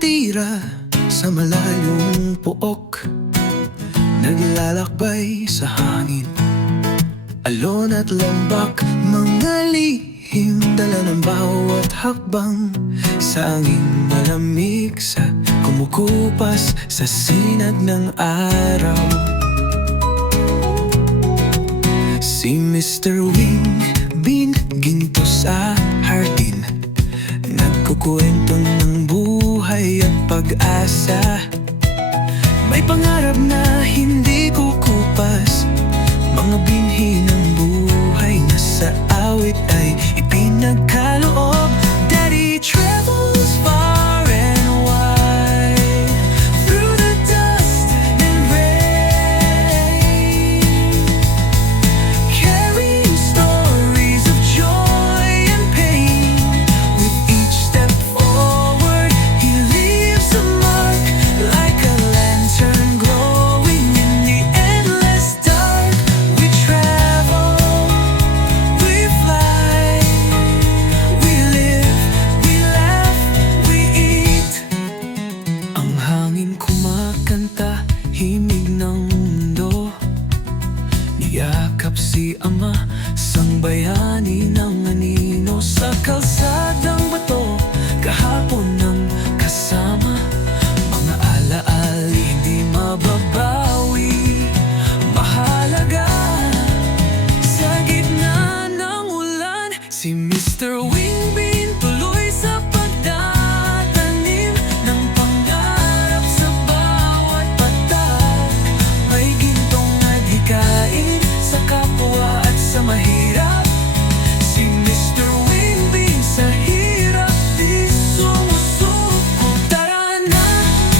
Nakatira sa malayong pook, naglalakbay sa hangin, alon at lambak, mga lihim dala ng bawat hakbang. Sa angin malamig, sa kumukupas sa sinag ng araw. Si Mr. Wing Bin ginto sa hardin, nagkukwento ng buhay at pag-asa. May pangarap na hindi kukupas, mga binhi ng buhay na sa awit ay ipinagkaloob. Daddy travels far and wide, through the dust and rain, carrying stories of joy and pain. With each step forward, he leaves a mark, like a lantern glowing in the endless dark. We travel, we fly, we live, we laugh, we eat. Ang hangin kumakanta, himig ng mundo, niyakap si Ama, sang bayani ng anino. Sa kalsadang bato, kahapon ng kasama, mga alaali hindi mababawi, mahalaga. Sa gitna ng ulan, si Mr. Wingbin tuloy sa pagtatanim ng pangarap sa bawat patak. May gintong adhikain sa kapwa at sa mahirap. Si Mr. Wingbin sa hirap di sumusuko. Tara na,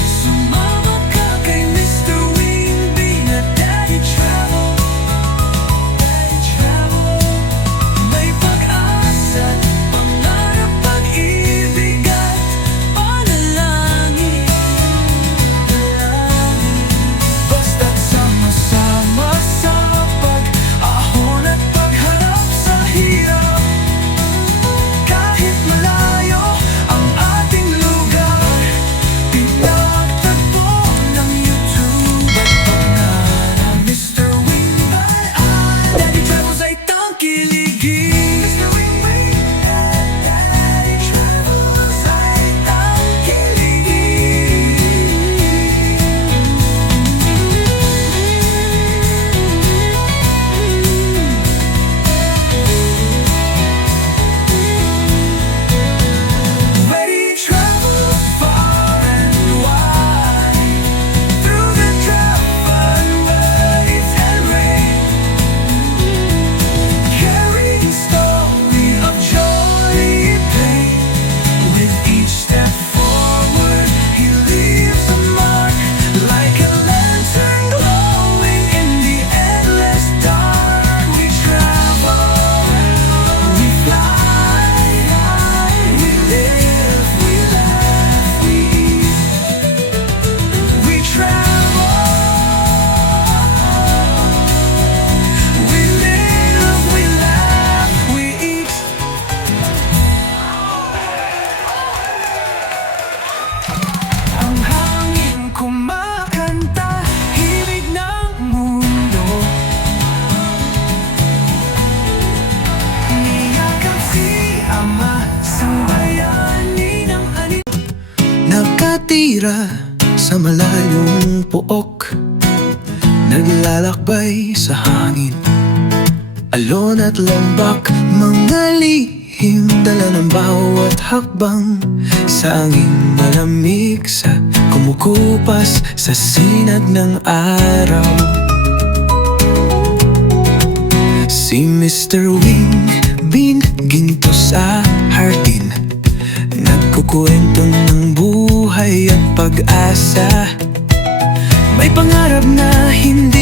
sumama ka kay Mr. Wingbin at Daddy Travel. Daddy Travel. May pag-asa, pangarap, pag-ibig at panalangin. Basta't sama-sama sa pag-ahon at pagharap sa hirap. Kahit malayo ang ating lugar, pinagtagpo ng YouTube at pangalan. Mr. Wingbin at Daddy Travels ay tangkiligin. Mr. Wingbin at Daddy Travels ay tangkiligin. Ready travel far and wide, through the drought and waves and rain, carrying story of joy and pain. With each step forward, he leaves a mark, like a lantern glowing in the endless dark. We travel, we fly, we live, we laugh, we eat. We travel, we live, we laugh, we eat. Ang hangin kumakanta, himig ng mundo, niyakap si Ama, sang bayani ng anino. Nakatira sa malayong pook, naglalakbay sa hangin, alon at lambak, mga lihim dala ng bawat hakbang. Sa angin malamig, sa kumukupas sa sinag ng araw. Si Mr. Wing Bin ginto sa hardin, nagkukwento ng buhay at pag-asa. May pangarap na hindi